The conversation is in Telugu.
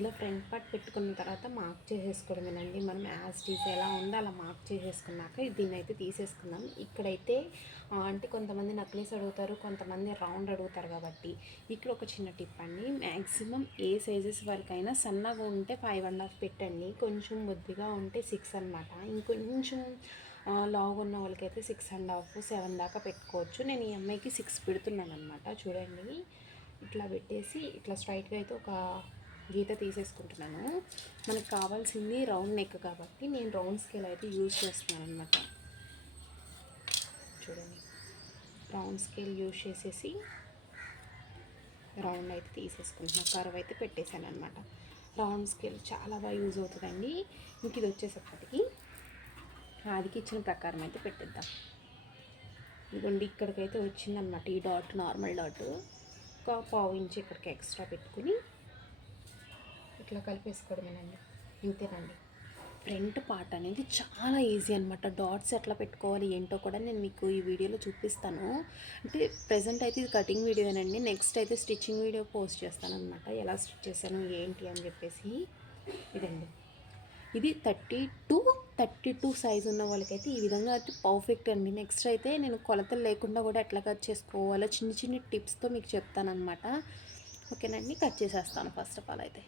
ఇలా ఫ్రంట్ పార్ట్ పెట్టుకున్న తర్వాత మార్క్ చేసేసుకోవడమేనండి. మనం యాజ్ ఇట్ ఈజ్ ఎలా ఉందో అలా మార్క్ చేసేసుకున్నాక దీన్ని అయితే తీసేసుకుందాం. ఇక్కడైతే అంటే కొంతమంది నక్లీస్ అడుగుతారు, కొంతమంది రౌండ్ అడుగుతారు కాబట్టి ఇక్కడ ఒక చిన్న టిప్ అండి. మ్యాక్సిమం ఏ సైజెస్ వరకైనా సన్నగా ఉంటే 5.5 పెట్టండి, కొంచెం బొద్దిగా ఉంటే 6 అనమాట. ఇంకొంచెం లావుగా ఉన్న వాళ్ళకైతే 6.5, 7 దాకా పెట్టుకోవచ్చు. నేను ఈ అమ్మాయికి 6 పెడుతున్నాను అనమాట. చూడండి, ఇట్లా పెట్టేసి ఇట్లా స్ట్రైట్గా అయితే ఒక గీత తీసేసుకుంటున్నాను. మనకు కావాల్సింది రౌండ్ నెక్ కాబట్టి నేను రౌండ్ స్కేల్ అయితే యూజ్ చేస్తున్నాను అనమాట. చూడండి, రౌండ్ స్కేల్ యూజ్ చేసేసి రౌండ్ అయితే తీసేసుకుంటున్నాను. కర్వ్ అయితే పెట్టేశాను అనమాట. రౌండ్ స్కేల్ చాలా బాగా యూజ్ అవుతుందండి. ఇంక ఇది వచ్చేసప్పటికి ఆదికి ఇచ్చిన ప్రకారం అయితే పెట్టేద్దాం. ఇదిగోండి, ఇక్కడికైతే వచ్చిందనమాట ఈ డాట్, నార్మల్ డాట్. ఒక 1/2 ఇంచ్ ఇక్కడికి ఎక్స్ట్రా పెట్టుకుని ఇట్లా కలిపేసుకోవడమేనండి. ఇంతేనండి. ఫ్రంట్ పార్ట్ అనేది చాలా ఈజీ అనమాట. డాట్స్ ఎట్లా పెట్టుకోవాలి ఏంటో కూడా నేను మీకు ఈ వీడియోలో చూపిస్తాను. అంటే ప్రజెంట్ అయితే ఇది కటింగ్ వీడియోనండి. నెక్స్ట్ అయితే స్టిచ్చింగ్ వీడియో పోస్ట్ చేస్తాను అనమాట, ఎలా స్టిచ్ చేశాను ఏంటి అని చెప్పేసి. ఇదండి, ఇది 32 సైజు ఉన్న వాళ్ళకైతే ఈ విధంగా అయితే పర్ఫెక్ట్ అండి. నెక్స్ట్ అయితే నేను కొలతలు లేకుండా కూడా ఎట్లా కట్ చేసుకోవాలో చిన్న చిన్న టిప్స్తో మీకు చెప్తాను అనమాట. ఓకేనండి, కట్ చేసేస్తాను ఫస్ట్ ఆఫ్ ఆల్ అయితే.